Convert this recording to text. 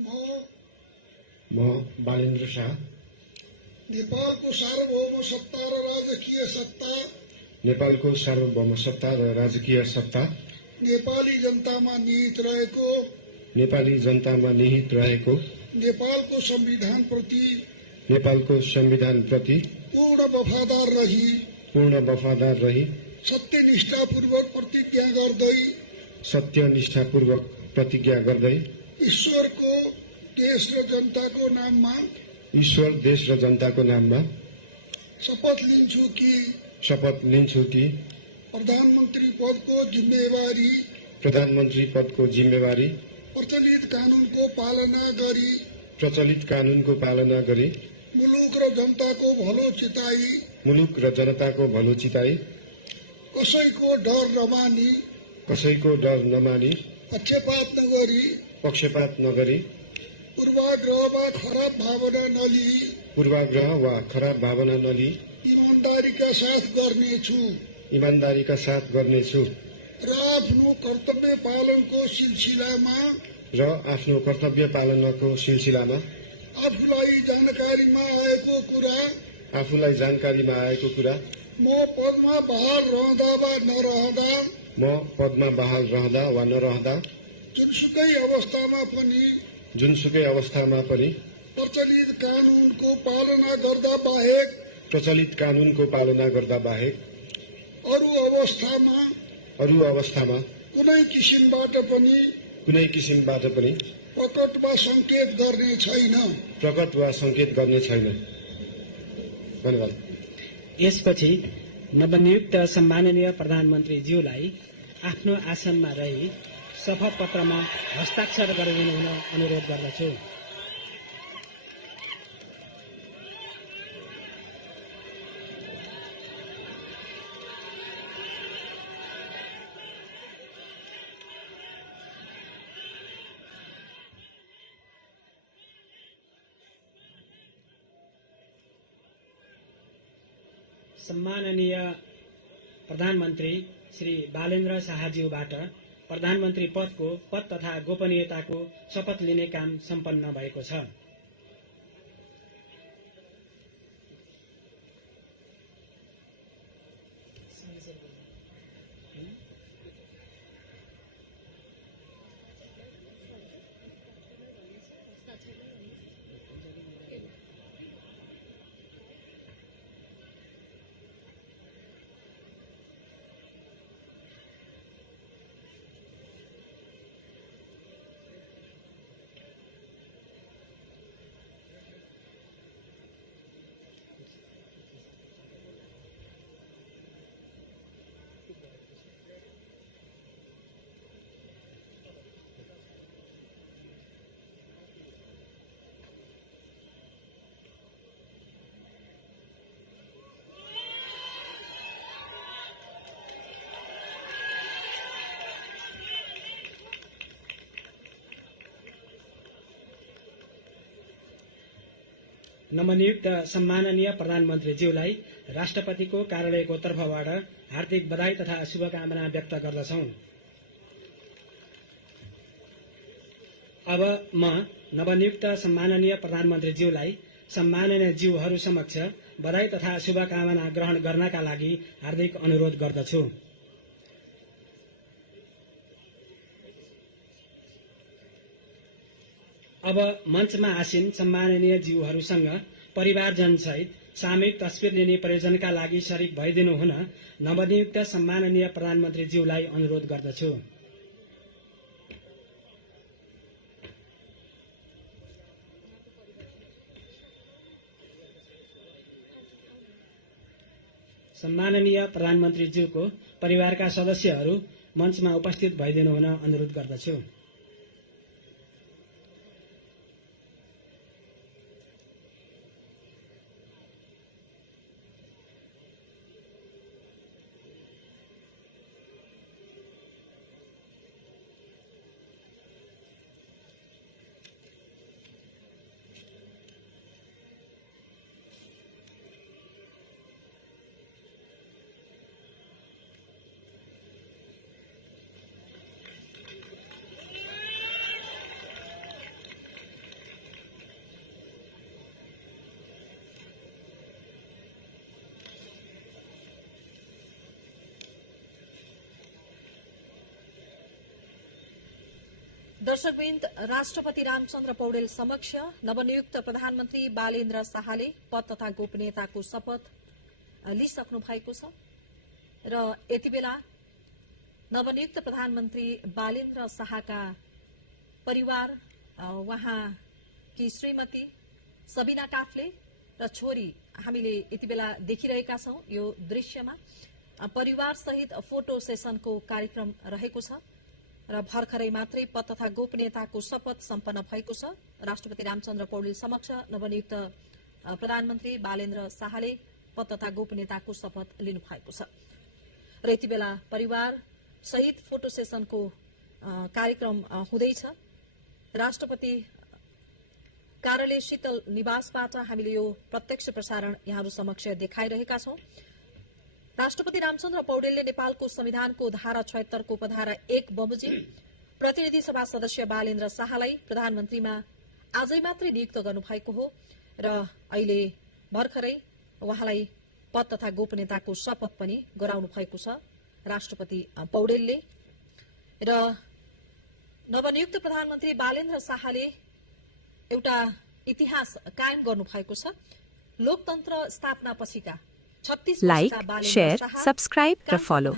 म बालेन्द्र शाह नेपालको सार्वभौम सत्ता र राजकीय सत्ता नेपालको सार्वभौम सत्ता र राजकीय सत्ता नेपाली जनतामा निहित रहेको नेपाली जनतामा निहित रहेको नेपालको संविधान प्रति पूर्ण वफादार रही सत्यनिष्ठापूर्वक प्रतिज्ञा गर्दै ईश्वर देश र जनताको नाममा शपथ लिन्छु कि प्रधानमन्त्री पदको जिम्मेवारी प्रचलित कानूनको पालना गरी मुलुक र जनताको भलो चिताई कसैको डर नमानी पक्षपात नगरी पूर्वाग्रह वा खराब भावना नलिई ईमानदारीका साथ गर्नेछु र आफ्नो कर्तव्य पालनको सिलसिलामा आफूलाई जानकारीमा आएको कुरा म पदमा बहाल रहँदा वा नरहँदा जुनसुकै अवस्थामा पनि प्रचलित कानूनको पालना गर्दा बाहेक अरू अवस्थामा कुनै किसिमबाट पनि प्रकट वा संकेत गर्ने छैन। धन्यवाद। यसपछि नवनियुक्त सम्माननीय प्रधानमन्त्रीज्यूलाई आफ्नो आसनमा रही शपथ पत्रमा हस्ताक्षर गरिदिनु हुन अनुरोध गर्दछु। सम्माननीय प्रधानमन्त्री श्री बालेन्द्र शाहज्यूबाट प्रधानमन्त्री पद तथा गोपनीयताको शपथ लिने काम सम्पन्न भएको छ। नवनियुक्त सम्माननीय प्रधानमन्त्रीज्यूलाई राष्ट्रपतिको कार्यालयको तर्फबाट हार्दिक बधाई तथा शुभकामना व्यक्त गर्दछौं। अब म नवनियुक्त सम्माननीय प्रधानमन्त्रीज्यूलाई सम्माननीय ज्यूहरू समक्ष बधाई तथा शुभकामना ग्रहण गर्नका लागि हार्दिक अनुरोध गर्दछु। अब मञ्चमा आसीन सम्माननीय ज्यूहरूसँग परिवारजन सहित सामूहिक तस्विर लिने प्रयोजनका लागि शरीक भइदिनु हुन नवनियुक्त सम्माननीय प्रधानमन्त्रीज्यूलाई अनुरोध गर्दछु। सम्माननीय प्रधानमन्त्रीज्यूको परिवारका सदस्यहरू मञ्चमा उपस्थित भइदिनु हुन अनुरोध गर्दछु। दर्शकवृन्द, राष्ट्रपति रामचन्द्र पौडेल समक्ष नवनियुक्त प्रधानमन्त्री बालेन्द्र शाहले पद तथा गोपनीयताको शपथ लिइसक्नु भएको छ र यति बेला नवनियुक्त प्रधानमन्त्री बालेन्द्र शाहका परिवार, उहाँकी श्रीमती सबिना काफ्ले र छोरी हामीले यति बेला देखिरहेका छौं। यो दृश्यमा परिवार सहित फोटो सेसनको कार्यक्रम रहेको छ र भर्खरै मात्रै पद तथा गोपनीयताको शपथ सम्पन्न भएको छ। राष्ट्रपति रामचन्द्र पौडेल समक्ष नवनियुक्त प्रधानमन्त्री बालेन्द्र शाहले पद तथा गोपनीयताको शपथ लिनु भएको छ र यति बेला परिवार सहित फोटो सेसनको कार्यक्रम हुँदैछ। राष्ट्रपति कार्यालय शीतल निवासबाट हामीले यो प्रत्यक्ष प्रसारण यहाँहरू समक्ष देखाइरहेका छौं। राष्ट्रपति रामचन्द्र पौडेलले नेपालको संविधानको धारा 76 को उपधारा 1 बमोजिम प्रतिनिधि सभा सदस्य बालेन्द्र शाहलाई प्रधानमन्त्रीमा आजै मात्रै नियुक्त गर्नुभएको हो र अहिले भर्खरै उहाँलाई पद तथा गोपनीयताको शपथ पनि गराउनु भएको छ राष्ट्रपति पौडेलले। र नवनियुक्त प्रधानमन्त्री बालेन्द्र शाहले एउटा इतिहास कायम गर्नु भएको छ। लोकतन्त्र स्थापना पछिका 36 लाइक, शेयर, सब्सक्राइब र फलो।